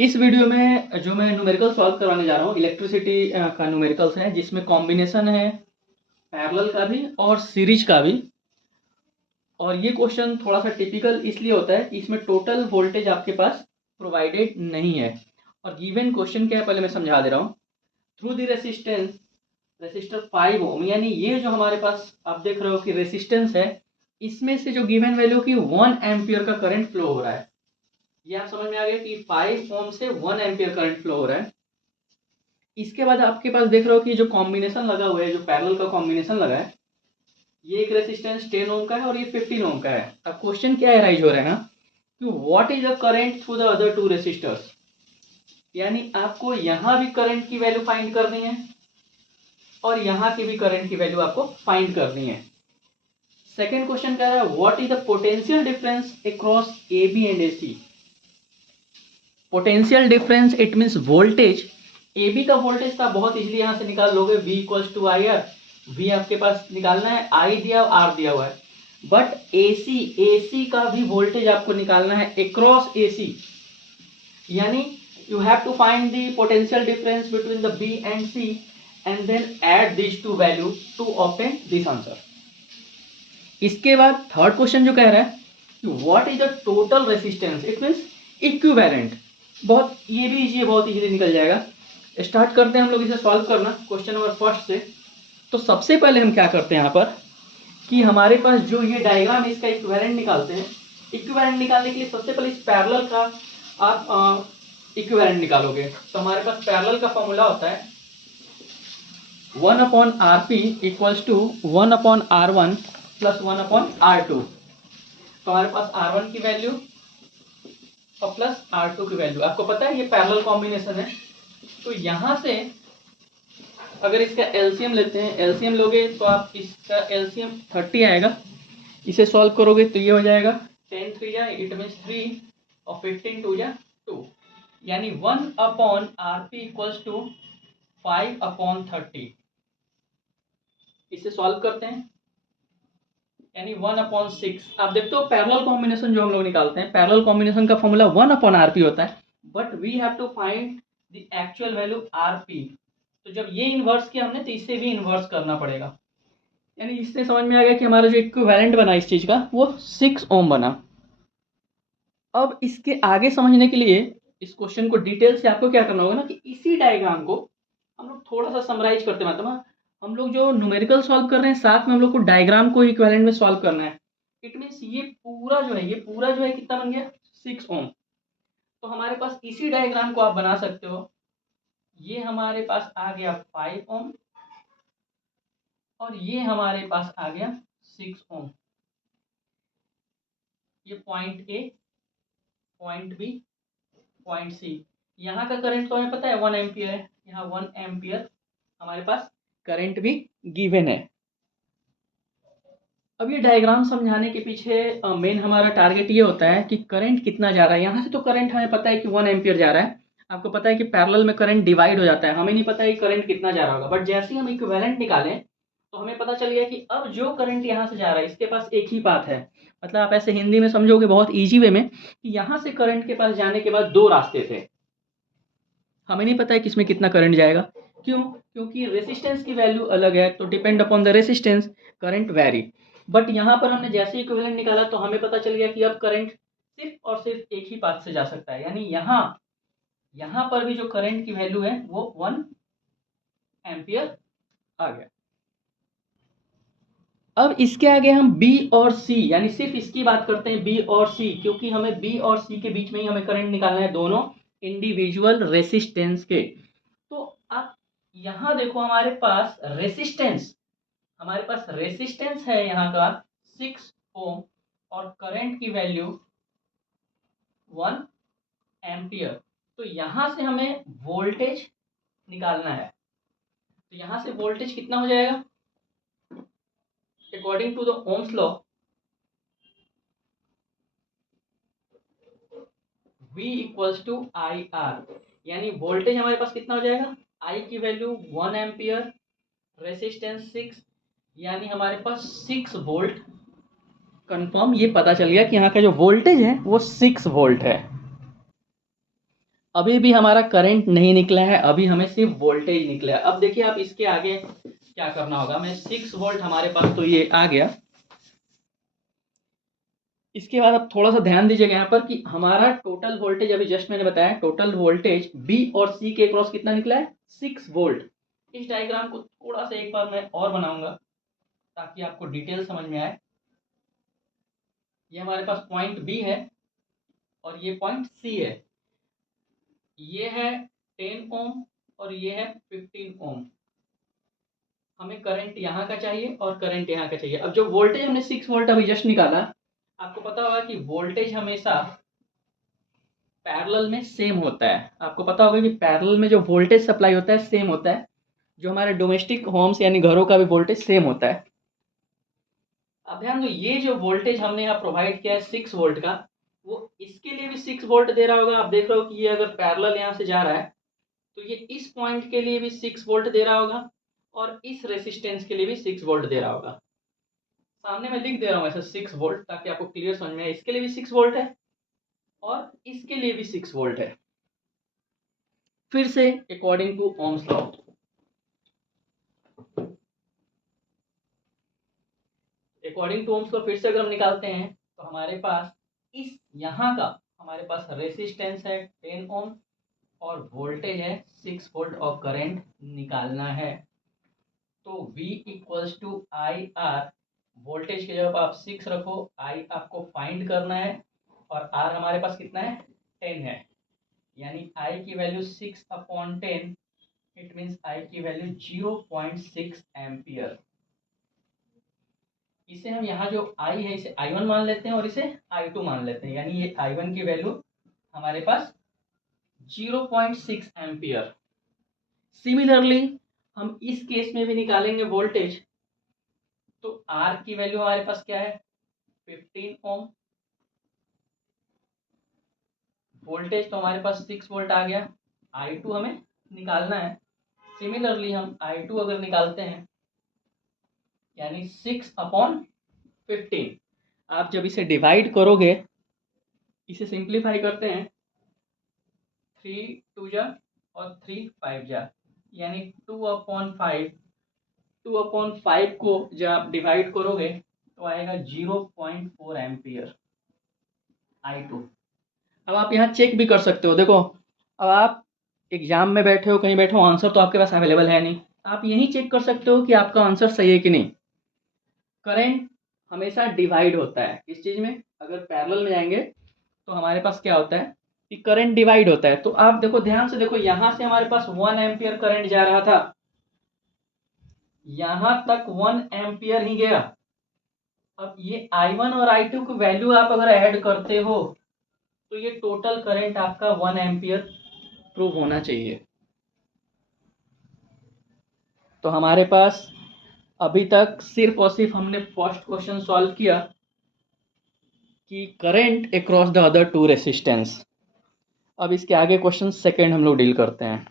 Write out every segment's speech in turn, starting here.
इस वीडियो में जो मैं न्यूमेरिकल सॉल्व करवाने जा रहा हूँ इलेक्ट्रिसिटी का न्यूमेरिकल्स है, जिसमें कॉम्बिनेशन है पैरेलल का भी और सीरीज का भी। और ये क्वेश्चन थोड़ा सा टिपिकल इसलिए होता है कि इसमें टोटल वोल्टेज आपके पास प्रोवाइडेड नहीं है। और गिवन क्वेश्चन क्या है पहले मैं समझा दे रहा हूँ। थ्रू द रेसिस्टेंस रेसिस्टर 5 ओम, यानी ये जो हमारे पास आप देख रहे हो कि रेसिस्टेंस है, इसमें से जो गिवन वैल्यू की 1 एम्पियर का करंट फ्लो हो रहा है। ये आप समझ में आ गया कि 5 ओम से 1 एम्पियर करंट फ्लो हो रहा है। इसके बाद आपके पास देख रहे हो कि जो कॉम्बिनेशन लगा हुआ है, जो पैरेलल का कॉम्बिनेशन लगा है, ये एक रेसिस्टेंस 10 ओम का है और ये 15 ओम का है। अब क्वेश्चन क्या राइज हो रहा है ना कि what is the current through the other two resistors, यानी आपको यहां भी करंट की वैल्यू फाइंड करनी है और यहां की भी करंट की वैल्यू आपको फाइंड करनी है। सेकेंड क्वेश्चन कह रहा है what is the potential difference across A B and A C. Potential difference it means voltage. A B का वोल्टेज था बहुत इजीली यहां से निकाल लोगे, V equals to I R. V आपके पास निकालना है, आई दिया आर दिया हुआ है। बट एसी का भी वोल्टेज आपको निकालना है अक्रॉस एसी, यानी you have to find the potential difference between the B and C and then add this to value to obtain this answer. इसके बाद थर्ड क्वेश्चन जो कह रहा है what is the total resistance, it means equivalent. बहुत ये भी easy है, बहुत इजीली निकल जाएगा। स्टार्ट करते हैं हम लोग इसे सॉल्व करना क्वेश्चन नंबर फर्स्ट से। तो सबसे पहले हम क्या करते हैं यहाँ पर कि हमारे पास जो ये डायग्राम है इसका इक्विवेलेंट निकालते हैं। इक्विवेलेंट निकालने के लिए सबसे पहले इस पैरेलल का आप इक्विवेलेंट निकालोगे। तो हमारे पास पैरेलल का फॉर्मूला होता है 1/RP equals to 1/R1 plus 1/R2। तो हमारे पास R1 की वैल्यू और प्लस R2 की वैल्यू, आपको पता है ये पैरेलल कॉम्बिनेशन है। तो यहां से अगर इसका एलसीएम लेते हैं, एलसीएम लोगे तो आप इसका एलसीएम 30 आएगा। इसे सॉल्व करोगे तो ये हो जाएगा 10 3 जा इट मीन्स 3 और 15 2 जा 2, यानी 1/RP इक्वल्स टू 5/30। इसे सॉल्व करते हैं, यानी 1/6। आप देखते हो पैरेलल कॉम्बिनेशन जो हम लोग निकालते हैं, पैरेलल कॉम्बिनेशन का फॉर्मूला 1/RP होता है, but we have to find the actual value RP। तो जब ये इन्वर्स किया हमने तो इसे भी इन्वर्स करना पड़ेगा, यानी इससे समझ में आ गया कि हमारा जो इक्विवेलेंट बना इस चीज का वो 6 ओम बना। अब इसके आगे समझने के लिए इस क्वेश्चन को डिटेल से आपको क्या करना होगा ना कि इसी डायग्राम को हम लोग थोड़ा सा समराइज करते हैं। मतलब हम लोग जो न्यूमेरिकल सॉल्व कर रहे हैं साथ में हम लोग को डायग्राम को इक्विवेलेंट में सॉल्व करना है। इट मीन्स ये पूरा जो है कितना बन गया 6 ओम। तो हमारे पास इसी डायग्राम को आप बना सकते हो। ये हमारे पास आ गया 5 ओम और ये हमारे पास आ गया 6 ओम। ये point A, point B, point C. यहाँ का करंट तो हमें पता है 1 एम्पियर है, यहाँ 1 एम्पियर हमारे पास करंट भी गिवन है। अब ये डायग्राम समझाने के पीछे मेन हमारा टारगेट ये होता है कि करंट कितना जा रहा है। यहाँ से तो करंट हमें पता है कि 1 एम्पियर जा रहा है। आपको पता है कि पैरेलल में करंट डिवाइड हो जाता है, हमें नहीं पता है कि करंट कितना जा रहा होगा। बट जैसे ही हम इक्विवेलेंट निकालें तो हमें पता चल गया कि अब जो करंट यहाँ से जा रहा है इसके पास एक ही पाथ है। मतलब आप ऐसे हिंदी में समझोगे बहुत ईजी वे में कि यहाँ से करंट के पास जाने के बाद 2 रास्ते थे। हमें नहीं पता है किसमें कितना करंट जाएगा। क्यों? क्योंकि रेसिस्टेंस की वैल्यू अलग है, तो depend upon the resistance current vary. But यहाँ पर हमने जैसे इक्विवेलेंट निकाला तो हमें पता चल गया कि अब करंट सिर्फ और सिर्फ एक ही पाथ से जा सकता है, यानी यहाँ पर भी जो करंट की वैल्यू है वो 1 एम्पियर आ गया। अब इसके आगे हम B और C, यानी सिर्फ इसकी बात करते हैं B और C, क्योंकि हमें B और C के बीच में ही हमें करंट निकालना है, दोनों इंडिविजुअल रेसिस्टेंस के। तो आप यहाँ देखो हमारे पास रेसिस्टेंस है यहाँ का 6 ओम और करंट की वैल्यू 1 एम्पियर। तो यहाँ से हमें वोल्टेज निकालना है। तो यहाँ से वोल्टेज कितना हो जाएगा according to the Ohm's law, V equals to I R, यानी वोल्टेज हमारे पास कितना हो जाएगा, I की वैल्यू 1 एम्पियर, रेसिस्टेंस 6, यानी हमारे पास 6 वोल्ट। कंफर्म ये पता चल गया कि यहाँ का जो वोल्टेज है वो 6 वोल्ट है। अभी भी हमारा करंट नहीं निकला है, अभी हमें सिर्फ वोल्टेज निकला है। अब देखिए आप इसके आगे क्या करना होगा। मैं 6 वोल्ट हमारे पास तो ये आ गया। इसके बाद आप थोड़ा सा ध्यान दीजिएगा यहाँ पर कि हमारा टोटल वोल्टेज अभी जस्ट मैंने बताया, टोटल वोल्टेज बी और सी के क्रॉस कितना निकला है, 6 वोल्ट। इस डायग्राम को थोड़ा सा एक बार मैं और बनाऊंगा ताकि आपको डिटेल समझ में आए। ये हमारे पास पॉइंट बी है और ये पॉइंट सी है। ये है 10 ओम और ये है 15 ओम। हमें करंट यहाँ का चाहिए और करंट यहाँ का चाहिए। अब जो वोल्टेज हमने 6 वोल्ट अभी जस्ट निकाला, आपको पता होगा कि वोल्टेज हमेशा पैरेलल में सेम होता है। आपको पता होगा कि पैरेलल में जो वोल्टेज सप्लाई होता है सेम होता है। जो हमारे डोमेस्टिक होम्स यानी घरों का भी वोल्टेज सेम होता है। अब ध्यान दो, ये जो वोल्टेज हमने यहाँ प्रोवाइड किया है 6 वोल्ट का, वो इसके लिए भी 6 वोल्ट दे रहा होगा। आप देख रहे हो कि ये अगर पैरेलल यहाँ से जा रहा है तो ये इस पॉइंट के लिए भी 6 वोल्ट दे रहा होगा और इस रेसिस्टेंस के लिए भी 6 वोल्ट दे रहा होगा। सामने मैं लिख दे रहा हूँ ऐसे 6 वोल्ट ताकि आपको क्लियर समझ में आए। इसके लिए भी 6 वोल्ट है और इसके लिए भी 6 वोल्ट है। फिर से according to Ohm's law, according to Ohm's law फिर से अगर हम निकालते हैं तो हमारे पास इस यहाँ का हमारे पास रेसिस्टेंस है 10 ओम और वोल्टेज है 6 वोल्ट और करंट निकालना है। तो V equals to I R, voltage की जगह आप 6 रखो, I आपको फाइंड करना है और R हमारे पास कितना है, 10 है। यानी I की वैल्यू 6/10, इट मीन्स I की वैल्यू 0.6 एम्पियर। इसे हम यहाँ जो I है इसे I1 मान लेते हैं और इसे I2 मान लेते हैं। यानी ये I1 की वैल्यू हमारे पास 0.6 एम्पियर। सिमिलरली हम इस केस में भी निकालेंगे वोल्टेज। तो R की वैल्यू हमारे पास क्या है, 15 ओम। वोल्टेज तो हमारे पास 6 वोल्ट आ गया। I2 हमें निकालना है। सिमिलरली हम I2 अगर निकालते हैं यानी 6/15, आप जब इसे डिवाइड करोगे, इसे सिंप्लीफाई करते हैं, 3 2 जा और 3 5 जा, यानी 2/5। 2/5 को जब आप डिवाइड करोगे तो आएगा 0.4 एम्पियर I2। अब आप यहाँ चेक भी कर सकते हो। देखो, अब आप एग्जाम में बैठे हो, कहीं बैठे हो, आंसर तो आपके पास अवेलेबल है नहीं। आप यही चेक कर सकते हो कि आपका आंसर सही है कि नहीं। करंट हमेशा डिवाइड होता है इस चीज़ में। अगर पैरेलल में जाएंगे तो हमारे पास क्या होता है कि करंट डिवाइड होता है। तो आप देखो, ध्यान से देखो, यहाँ से हमारे पास 1 एम्पियर करंट जा रहा था, यहाँ तक 1 एम्पियर ही गया। अब ये I1 और I2 की वैल्यू आप अगर ऐड करते हो तो ये टोटल करंट आपका 1 एम्पियर प्रूव होना चाहिए। तो हमारे पास अभी तक सिर्फ और सिर्फ हमने फर्स्ट क्वेश्चन सॉल्व किया कि current across the other two resistance. अब इसके आगे क्वेश्चन सेकंड हम लोग डील करते हैं।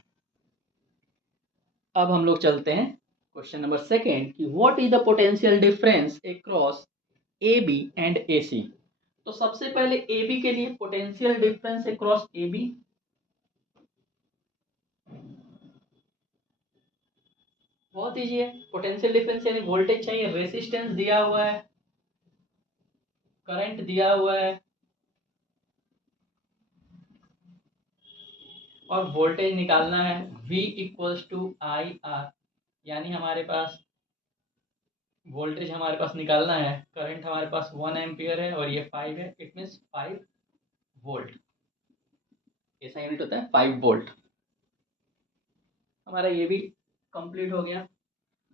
अब हम लोग चलते हैं क्वेश्चन नंबर सेकंड कि what is the potential difference across A B and A C. तो सबसे पहले ए बी के लिए potential difference across A B, बहुत ईजी है। पोटेंशियल डिफरेंस यानी वोल्टेज चाहिए, रेसिस्टेंस दिया हुआ है, करंट दिया हुआ है और वोल्टेज निकालना है। V equals to I R, यानी हमारे पास वोल्टेज हमारे पास निकालना है, करंट हमारे पास 1 एम्पियर है और ये 5 है, इट मीन्स 5 वोल्ट। ऐसा यूनिट होता है 5 वोल्ट। हमारा ये भी कंप्लीट हो गया।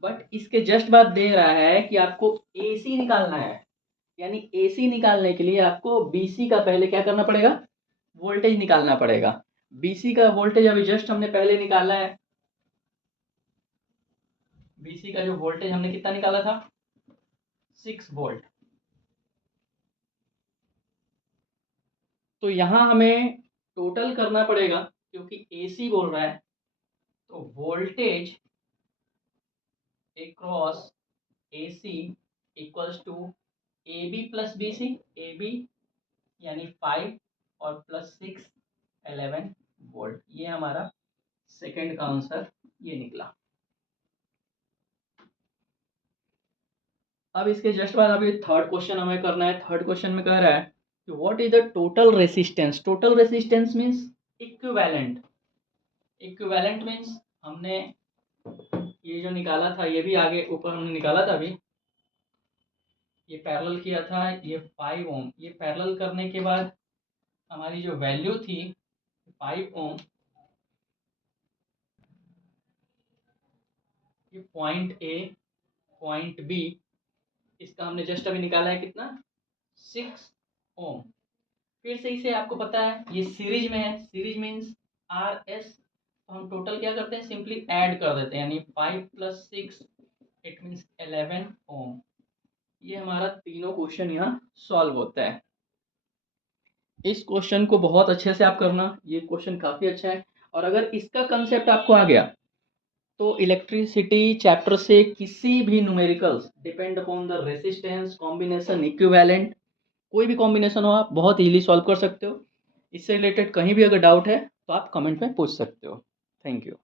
बट इसके जस्ट बाद दे रहा है कि आपको AC निकालना है। यानी AC निकालने के लिए आपको BC का पहले क्या करना पड़ेगा, वोल्टेज निकालना पड़ेगा। BC का वोल्टेज अभी जस्ट हमने पहले निकाला है। BC का जो वोल्टेज हमने कितना निकाला था, 6 वोल्ट। तो यहाँ हमें टोटल करना पड़ेगा क्योंकि AC बोल रहा है। तो voltage across AC equals to AB plus BC। AB यानी 5 और प्लस 6 11 वोल्ट। ये हमारा सेकंड का आंसर ये निकला। अब इसके जस्ट बाद अभी थर्ड क्वेश्चन हमें करना है। थर्ड क्वेश्चन में कह रहा है कि what is the total resistance. Total resistance means equivalent. Equivalent means हमने ये जो निकाला था, ये भी आगे ऊपर हमने निकाला था अभी, ये पैरेलल किया था, ये 5 ओम। ये पैरेलल करने के बाद हमारी जो वैल्यू थी 5 ओम, ये पॉइंट ए पॉइंट बी, इसका हमने जस्ट अभी निकाला है कितना, 6 ओम। फिर से इसे आपको पता है ये सीरीज में है, सीरीज मीन्स आर एस, तो हम टोटल क्या करते हैं, सिंपली ऐड कर देते हैं, यानी 5 + 6 इट मीन्स 11 ओम। ये हमारा तीनों क्वेश्चन यहाँ सॉल्व होता है। इस क्वेश्चन को बहुत अच्छे से आप करना, ये क्वेश्चन काफ़ी अच्छा है। और अगर इसका कंसेप्ट आपको आ गया तो इलेक्ट्रिसिटी चैप्टर से किसी भी numericals depend upon the resistance, combination, equivalent, कोई भी कॉम्बिनेशन हो आप बहुत इजीली सॉल्व कर सकते हो। इससे रिलेटेड कहीं भी अगर डाउट है तो आप कमेंट में पूछ सकते हो। Thank you.